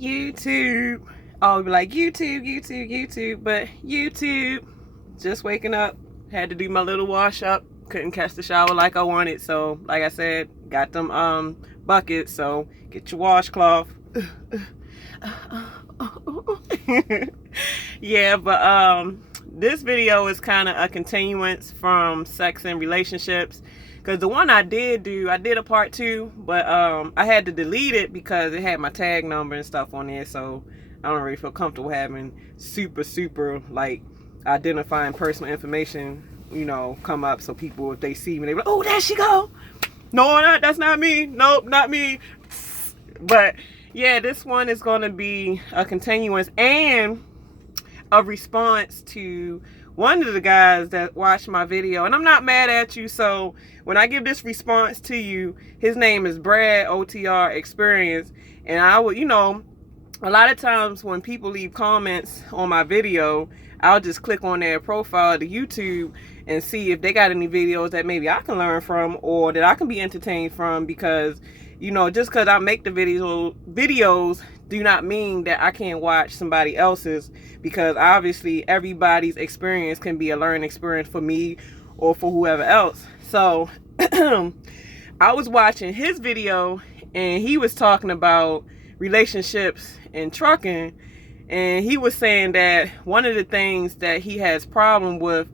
YouTube. I'll be like, YouTube, but YouTube. Just waking up, had to do my little wash up. Couldn't catch the shower like I wanted, so like I said, got them buckets, so get your washcloth. Yeah, but this video is kind of a continuance from sex and relationships, because the one I did a part 2, but I had to delete it because it had my tag number and stuff on there, so I don't really feel comfortable having super like identifying personal information, you know, come up, so people, if they see me, they be like, oh, there she go. No, that's not me. Nope, not me. But yeah, this one is going to be a continuance and a response to one of the guys that watched my video. And I'm not mad at you, so when I give this response to you, his name is Brad OTR Experience, and I would, you know, a lot of times when people leave comments on my video, I'll just click on their profile to YouTube and see if they got any videos that maybe I can learn from or that I can be entertained from, because, you know, just because I make the videos do not mean that I can't watch somebody else's, because obviously everybody's experience can be a learning experience for me or for whoever else. So I was watching his video and he was talking about relationships and trucking, and he was saying that one of the things that he has problem with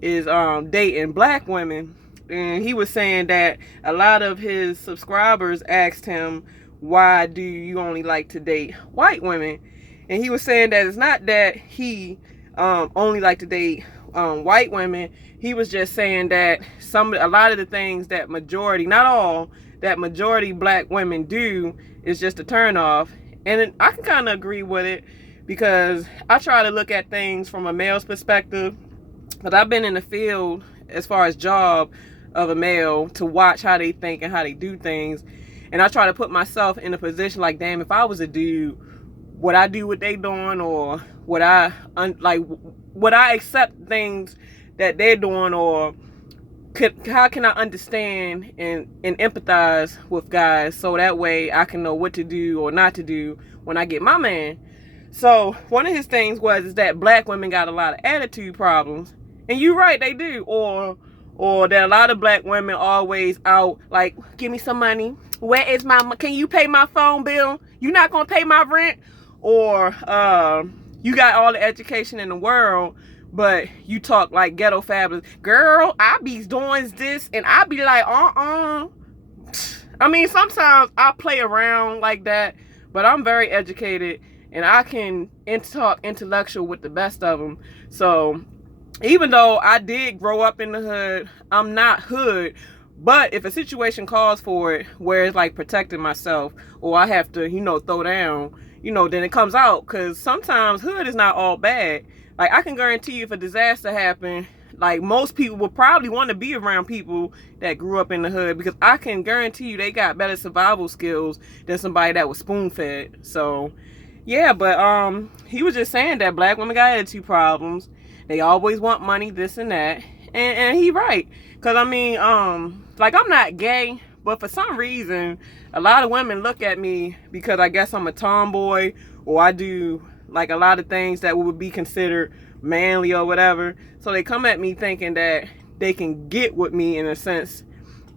is dating black women. And he was saying that a lot of his subscribers asked him, why do you only like to date white women? And he was saying that it's not that he only like to date white women. He was just saying that a lot of the things that majority, not all, that majority black women do is just a turn off. And I can kind of agree with it, because I try to look at things from a male's perspective, but I've been in the field as far as job of a male to watch how they think and how they do things. And I try to put myself in a position like, damn, if I was a dude, would I do what they doing, or would I accept things that they're doing, or how can I understand and empathize with guys so that way I can know what to do or not to do when I get my man. So one of his things is that black women got a lot of attitude problems, and you're right, they do, or that a lot of black women always out like, give me some money. Where is can you pay my phone bill? You not gonna pay my rent? Or you got all the education in the world, but you talk like ghetto fabulous. Girl, I be doing this, and I be like, I mean, sometimes I play around like that, but I'm very educated, and I can talk intellectual with the best of them. So even though I did grow up in the hood, I'm not hood. But if a situation calls for it, where it's like protecting myself, or I have to, you know, throw down, you know, then it comes out. Because sometimes hood is not all bad. Like, I can guarantee you, if a disaster happened, like, most people would probably want to be around people that grew up in the hood, because I can guarantee you they got better survival skills than somebody that was spoon-fed. So yeah, but he was just saying that black women got attitude problems. They always want money, this and that. And he right. Because, I mean, like, I'm not gay, but for some reason, a lot of women look at me because I guess I'm a tomboy, or I do, like, a lot of things that would be considered manly or whatever. So they come at me thinking that they can get with me in a sense,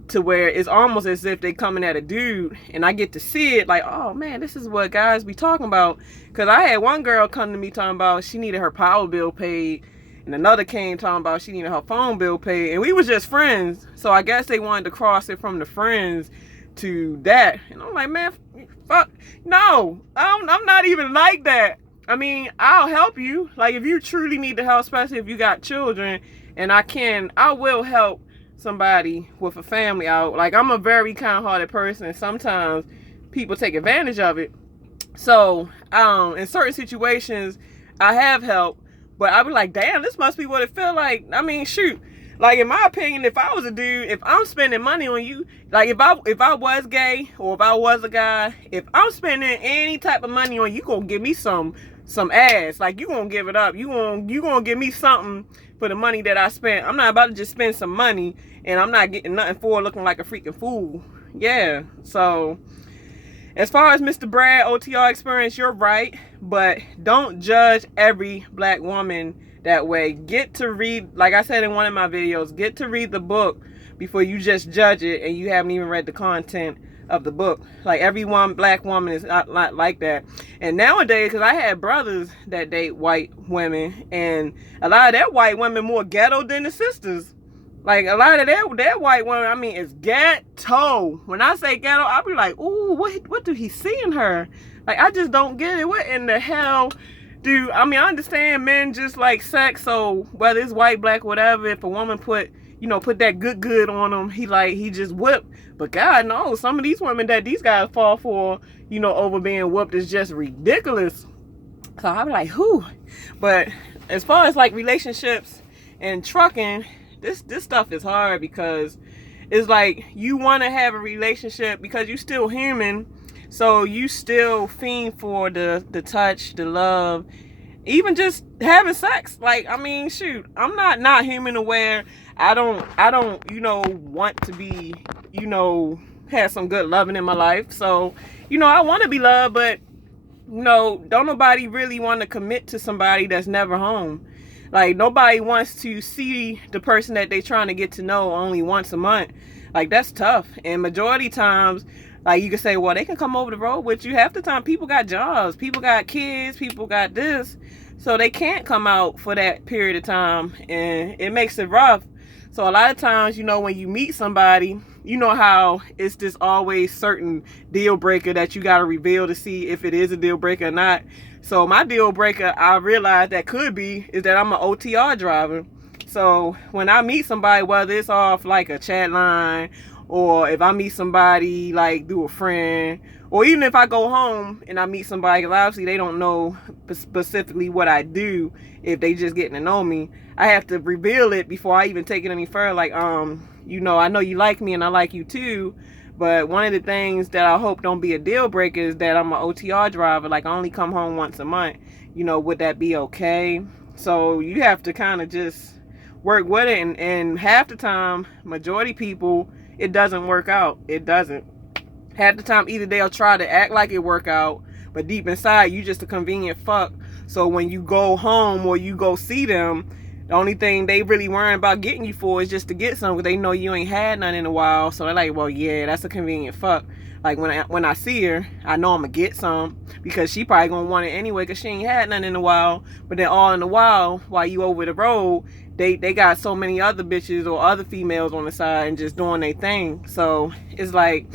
to where it's almost as if they coming at a dude, and I get to see it like, oh man, this is what guys be talking about. Because I had one girl come to me talking about she needed her power bill paid, and another came talking about she needed her phone bill paid, and we was just friends. So I guess they wanted to cross it from the friends to that, and I'm like, man, fuck no, I'm not even like that. I mean, I'll help you, like, if you truly need the help, especially if you got children, and I will help somebody with a family out. Like, I'm a very kind-hearted person, and sometimes people take advantage of it. So in certain situations I have helped, but I be like, damn, this must be what it feel like. I mean, shoot, like, in my opinion, if I was a dude, if I'm spending money on you, like, if I was gay, or if I was a guy, if I'm spending any type of money on you, you gonna give me some ass. Like, you gonna give it up. You gonna give me something for the money that I spent. I'm not about to just spend some money and I'm not getting nothing for it, looking like a freaking fool. Yeah, so As far as Mr. Brad OTR experience, you're right, but don't judge every black woman that way. Get to read, like I said in one of my videos, get to read the book before you just judge it and you haven't even read the content of the book. Like, every one black woman is not like that. And nowadays, because I had brothers that date white women, and a lot of that white women more ghetto than the sisters. Like, a lot of that white woman, I mean, is ghetto. When I say ghetto, I'll be like, ooh, what do he see in her? Like, I just don't get it. What in the hell do, I mean, I understand men just like sex, so whether it's white, black, whatever, if a woman put that good on him, he just whipped. But God knows, some of these women that these guys fall for, over being whooped is just ridiculous. So I'll be like, whew. But as far as like relationships and trucking, this stuff is hard, because it's like you want to have a relationship because you're still human, so you still fiend for the touch, the love, even just having sex. Like, I mean, shoot, I'm not human aware. I don't want to be, have some good loving in my life. So, I want to be loved, but don't nobody really want to commit to somebody that's never home. Like, nobody wants to see the person that they trying to get to know only once a month. Like, that's tough. And majority times, like, you can say, well, they can come over the road with you. Half the time, people got jobs, people got kids, people got this, so they can't come out for that period of time, and it makes it rough. So a lot of times, when you meet somebody, how it's this always certain deal breaker that you got to reveal to see if it is a deal breaker or not. So my deal breaker, I realized that could be, is that I'm an OTR driver. So when I meet somebody, whether it's off like a chat line, or if I meet somebody like through a friend, or even if I go home and I meet somebody, because obviously they don't know specifically what I do, if they just getting to know me, I have to reveal it before I even take it any further. Like, I know you like me and I like you too, but one of the things that I hope don't be a deal breaker is that I'm an OTR driver. Like, I only come home once a month. Would that be okay? So you have to kind of just work with it, and half the time, majority people, it doesn't work out. It doesn't. Half the time, either they'll try to act like it work out, but deep inside, you just a convenient fuck. So when you go home or you go see them, the only thing they really worrying about getting you for is just to get some, because they know you ain't had none in a while. So they're like, well, yeah, that's a convenient fuck. Like, when I see her, I know I'm gonna get some, because she probably gonna want it anyway, because she ain't had none in a while. But then all in the while you over the road, they got so many other bitches or other females on the side and just doing their thing. So it's like,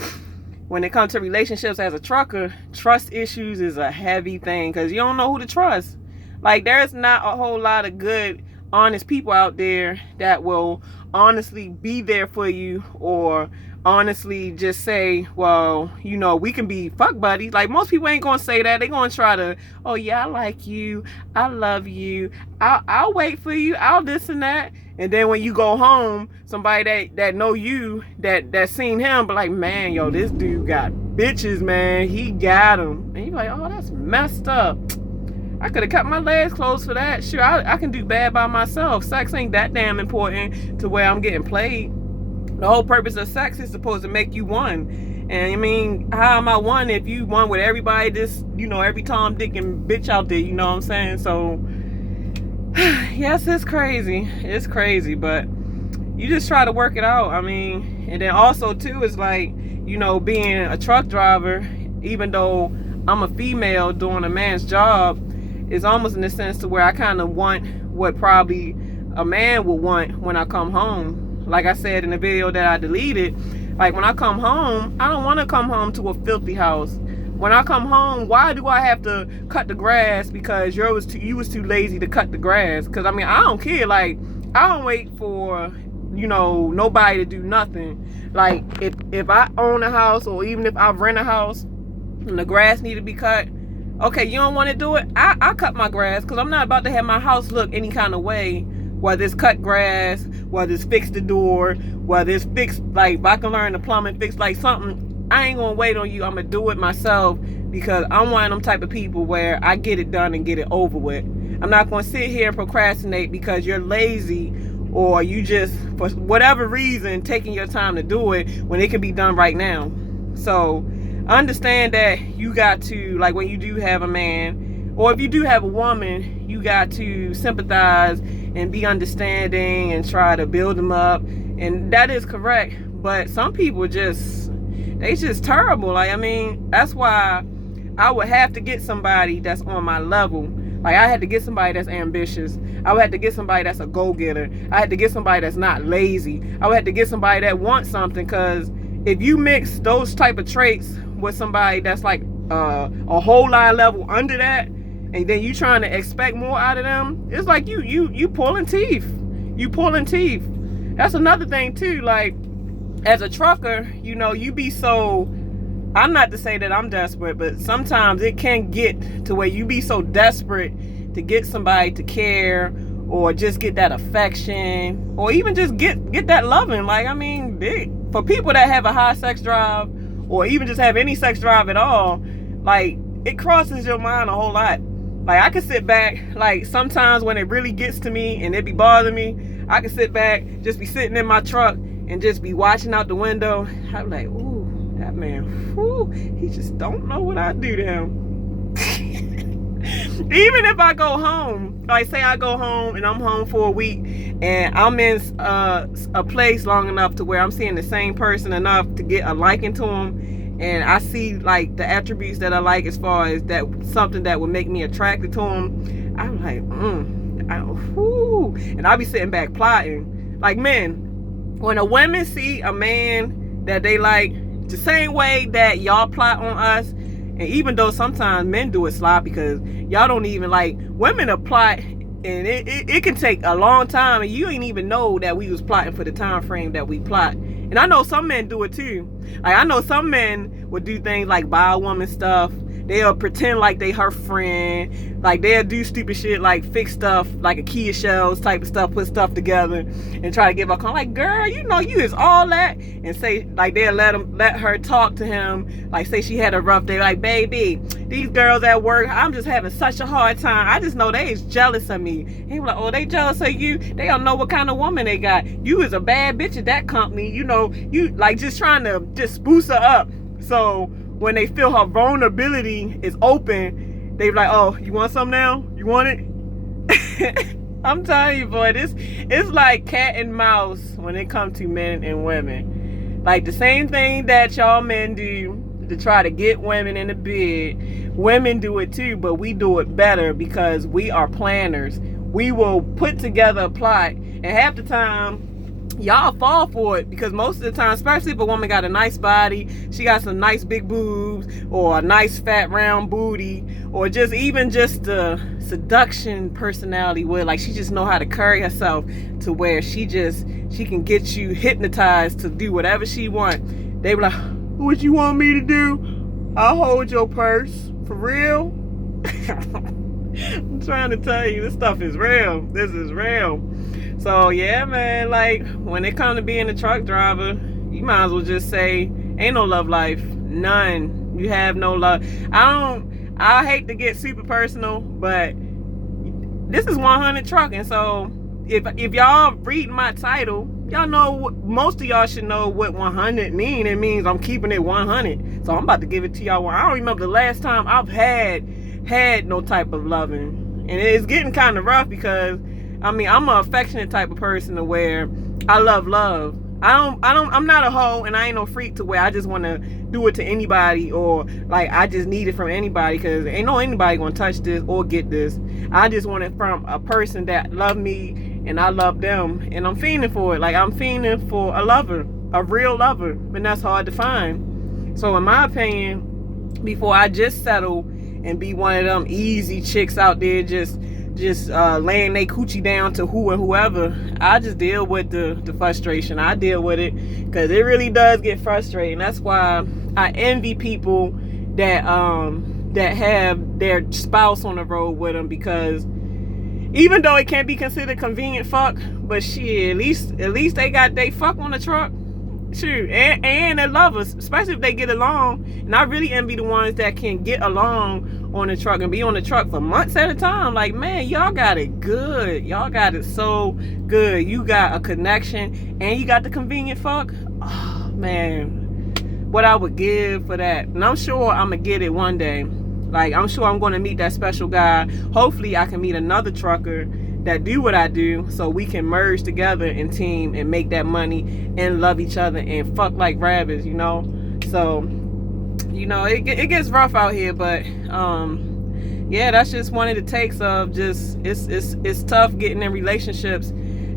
when it comes to relationships as a trucker, trust issues is a heavy thing, because you don't know who to trust. Like, there's not a whole lot of good, honest people out there that will honestly be there for you, or honestly just say, well, we can be fuck buddies. Like, most people ain't gonna say that. They gonna try to, oh yeah, I like you, I love you, I'll wait for you, I'll this and that. And then when you go home, somebody that know you, that seen him, but like, man, yo, this dude got bitches, man, he got them. And you're like, oh, that's messed up. I could have cut my legs closed for that. Sure, I can do bad by myself. Sex ain't that damn important to where I'm getting played. The whole purpose of sex is supposed to make you one. And I mean, how am I one if you one with everybody, every Tom, Dick, and bitch out there, you know what I'm saying? So, yes, it's crazy. It's crazy, but you just try to work it out. I mean, and then also, too, it's like, being a truck driver, even though I'm a female doing a man's job, is almost in the sense to where I kind of want what probably a man would want when I come home. Like I said in the video that I deleted, like, when I come home, I don't want to come home to a filthy house. When I come home, why do I have to cut the grass because you was too lazy to cut the grass? Because, I mean, I don't care. Like, I don't wait for, nobody to do nothing. Like, if I own a house, or even if I rent a house and the grass need to be cut, okay, you don't want to do it? I cut my grass, because I'm not about to have my house look any kind of way, whether it's cut grass, whether it's fix the door, whether it's fixed, like, if I can learn the plumbing, fix like something, I ain't gonna wait on you. I'm gonna do it myself, because I'm one of them type of people where I get it done and get it over with. I'm not gonna sit here and procrastinate because you're lazy, or you just, for whatever reason, taking your time to do it when it can be done right now. So understand that you got to, like, when you do have a man, or if you do have a woman, you got to sympathize and be understanding and try to build them up. And that is correct. But some people just terrible. Like, I mean, that's why I would have to get somebody that's on my level. Like, I had to get somebody that's ambitious. I would have to get somebody that's a go-getter. I had to get somebody that's not lazy. I would have to get somebody that wants something, because if you mix those type of traits with somebody that's like a whole lot of level under that, and then you trying to expect more out of them, it's like you pulling teeth. You pulling teeth. That's another thing too. Like, as a trucker, you know, you be so, I'm not to say that I'm desperate, but sometimes it can get to where you be so desperate to get somebody to care, or just get that affection, or even just get that loving. Like, I mean, for people that have a high sex drive, or even just have any sex drive at all, like, it crosses your mind a whole lot. Like, I can sit back, like, sometimes when it really gets to me and it be bothering me, I can sit back, just be sitting in my truck and just be watching out the window. I'm like, ooh, that man, ooh, he just don't know what I do to him. Even if I go home, like, say I go home and I'm home for a week, and I'm in a place long enough to where I'm seeing the same person enough to get a liking to him, and I see, like, the attributes that I like as far as that something that would make me attracted to him, I'm like, and I'll be sitting back plotting. Like, men, when a woman see a man that they like, the same way that y'all plot on us, and even though sometimes men do it sloppy, because y'all don't even, like, women are plot, and it can take a long time, and you ain't even know that we was plotting for the time frame that we plot. And I know some men do it too. Like, I know some men would do things like buy a woman stuff. They'll pretend like they her friend. Like, they'll do stupid shit like fix stuff, like IKEA shelves type of stuff, put stuff together and try to give her a call. Like, girl, you know you is all that. And say, like, they'll let her talk to him. Like, say she had a rough day. Like, baby, these girls at work, I'm just having such a hard time. I just know they is jealous of me. And he was like, oh, they jealous of you? They don't know what kind of woman they got. You is a bad bitch at that company. You know, you, like, just trying to just spruce her up. So when they feel her vulnerability is open, they be like, oh, you want some now? You want it? I'm telling you, boy, it's like cat and mouse when it comes to men and women. Like, the same thing that y'all men do to try to get women in the bed, women do it too, but we do it better because we are planners. We will put together a plot, and half the time y'all fall for it, because most of the time, especially if a woman got a nice body, she got some nice big boobs, or a nice fat round booty, or just the seduction personality where, like, she just know how to carry herself to where she can get you hypnotized to do whatever she want. They be like, what you want me to do? I'll hold your purse. For real? I'm trying to tell you, this stuff is real. This is real. So yeah, man, like, when it comes to being a truck driver, you might as well just say, ain't no love life. None. You have no love. I hate to get super personal, but this is 100 trucking. So if y'all read my title, y'all know, most of y'all should know what 100 mean. It means I'm keeping it 100. So I'm about to give it to y'all. I don't remember the last time I've had no type of loving. And it's getting kind of rough, because I mean, I'm an affectionate type of person to where I love love. I'm not a hoe, and I ain't no freak to where I just want to do it to anybody, or like I just need it from anybody, because ain't no anybody gonna touch this or get this. I just want it from a person that love me and I love them, and I'm fiending for it. Like, I'm fiending for a lover, a real lover, and that's hard to find. So in my opinion, before I just settle and be one of them easy chicks out there just laying they coochie down to who and whoever, I just deal with the frustration. I deal with it, because it really does get frustrating. That's why I envy people that have their spouse on the road with them, because even though it can't be considered convenient fuck, but shit, at least they got they fuck on the truck. Shoot, and they love us, especially if they get along. And I really envy the ones that can get along on the truck and be on the truck for months at a time. Like, man, y'all got it good. Y'all got it so good. You got a connection and you got the convenient fuck. Oh, man. what I would give for that. And I'm sure I'm gonna get it one day. Like, I'm sure I'm gonna meet that special guy. Hopefully I can meet another trucker that do what I do, so we can merge together and team and make that money and love each other and fuck like rabbits, you know. So, you know, it gets rough out here, but yeah, that's just one of the takes of just it's tough getting in relationships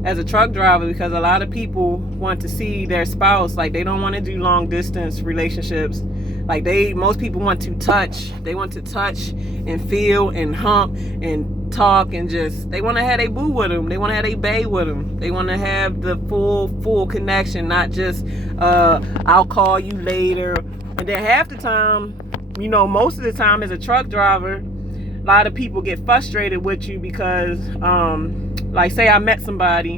as a truck driver, because a lot of people want to see their spouse, like they don't want to do long distance relationships. Like most people want to touch. They want to touch and feel and hump and talk, and just, they want to have a boo with them. They want to have a bae with them. They want to have the full connection, not just I'll call you later. And then half the time, you know, most of the time as a truck driver, a lot of people get frustrated with you because like, say I met somebody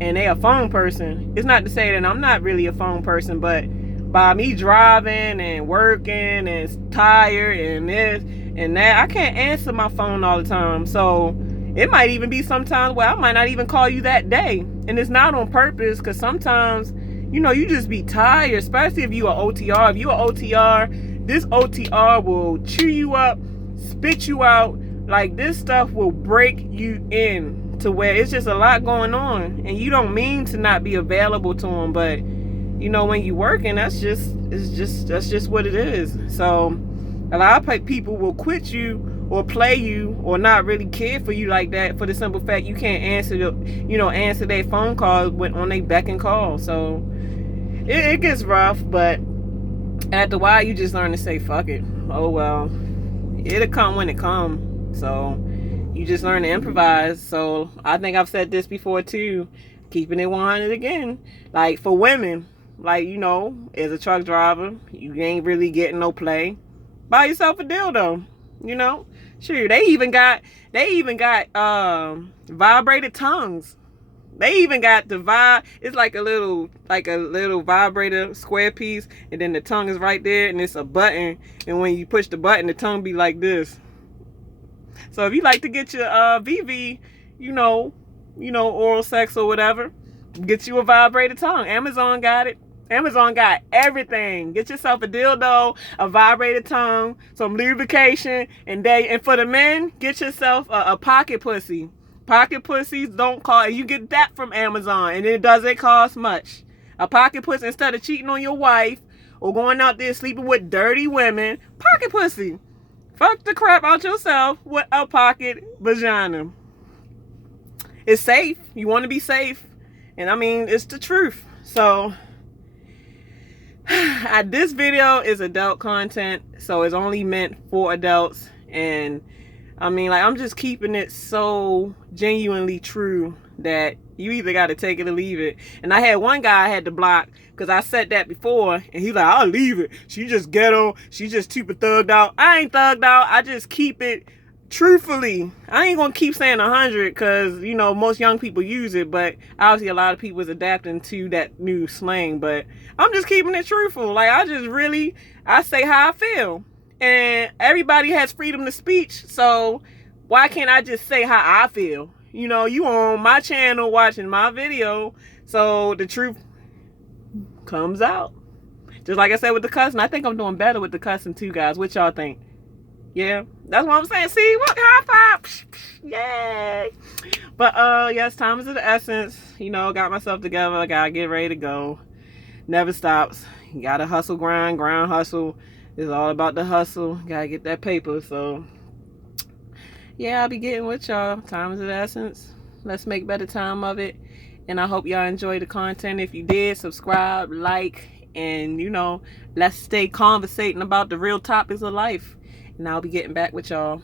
and they a phone person. It's not to say that I'm not really a phone person, but by me driving and working and tired and this and that, I can't answer my phone all the time. So it might even be sometimes where I might not even call you that day. And it's not on purpose, because sometimes, you know, you just be tired, especially if you are OTR. If you are OTR, this OTR will chew you up, spit you out. Like, this stuff will break you in to where it's just a lot going on, and you don't mean to not be available to them, but you know, when you working, that's just what it is. So a lot of people will quit you or play you or not really care for you like that, for the simple fact you can't answer their phone calls when on their beck and call. So it gets rough, but after a while you just learn to say fuck it. Oh well, it'll come when it comes. So you just learn to improvise. So I think I've said this before too, keeping it 100 again. Like, for women, like, you know, as a truck driver, you ain't really getting no play. Buy yourself a dildo, you know. Sure, they even got vibrated tongues. They even got the it's like a little vibrator square piece, and then the tongue is right there, and it's a button, and when you push the button, the tongue be like this. So if you like to get your VV, you know, oral sex or whatever, get you a vibrated tongue. Amazon got it. Amazon got everything. Get yourself a dildo, a vibrated tongue, some lubrication, and for the men, get yourself a pocket pussy. Pocket pussies don't cost. You get that from Amazon, and it doesn't cost much. A pocket pussy, instead of cheating on your wife or going out there sleeping with dirty women, pocket pussy. Fuck the crap out yourself with a pocket vagina. It's safe. You want to be safe. And I mean, it's the truth. So, this video is adult content. So, it's only meant for adults. And, I mean, like, I'm just keeping it so genuinely true that you either got to take it or leave it. And I had one guy I had to block because I said that before, and he's like, I'll leave it. She just ghetto. She just super thugged out. I ain't thugged out. I just keep it truthfully. I ain't going to keep saying 100 because, you know, most young people use it, but obviously a lot of people is adapting to that new slang. But I'm just keeping it truthful. Like, I say how I feel. And everybody has freedom of speech, so why can't I just say how I feel? You know, you on my channel watching my video, so the truth comes out. Just like I said with the cussing, I think I'm doing better with the cussing too, guys. What y'all think? Yeah, that's what I'm saying. See, what, high five, yay! But yes, time is of the essence. You know, got myself together. I gotta get ready to go. Never stops. You gotta hustle, grind, hustle. It's all about the hustle. Gotta get that paper. So yeah, I'll be getting with y'all. Time is of the essence. Let's make better time of it. And I hope y'all enjoy the content. If you did, subscribe, like, and you know, let's stay conversating about the real topics of life. And I'll be getting back with y'all.